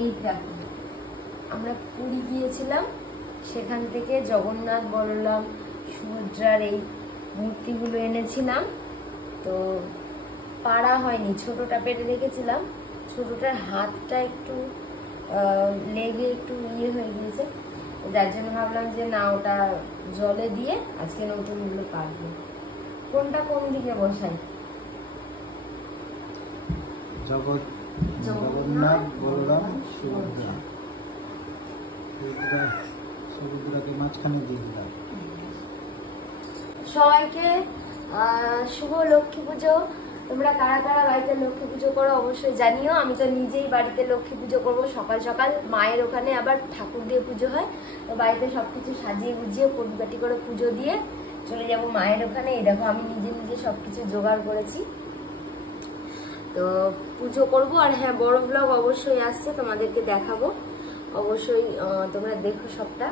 এইটা আমরা পুরী গিয়েছিলাম, সেখান থেকে জগন্নাথ, বলরাম, সুভদ্রার এই মূর্তিগুলো এনেছিলাম। তো পাড়া হয়নি, ছোটটা পেরে রেখেছিলাম, ছোটটার হাতটা একটু লেগে একটু ইয়ে হয়ে গিয়েছে, যার জন্য ভাবলাম যে না, ওটা জলে দিয়ে আজকে নতুনগুলো পারবো। কোনটা কোন দিকে বসাই? জগন্নাথ, বলরাম, সুভদ্রা, সুভদ্রাকে মাঝখানে দিয়ে দিলাম। সবাইকে শুভ লক্ষ্মী পুজো। তোমরা কারা কারা বাড়িতে লক্ষ্মী পুজো করো অবশ্যই জানিও। আমি তো নিজেই বাড়িতে লক্ষ্মী পুজো করবো। সকাল সকাল মায়ের ওখানে আবার ঠাকুর দিয়ে পুজো হয়, তো বাড়িতে সবকিছু সাজিয়ে গুজিয়ে পরিপাটি করে পুজো দিয়ে চলে যাব মায়ের ওখানে। এই দেখো আমি নিজে নিজে সবকিছু জোগাড় করেছি, তো পুজো করব। আর হ্যাঁ, বড় ব্লগ অবশ্যই আসছে, তোমাদেরকে দেখাবো, অবশ্যই তোমরা দেখো সবটা।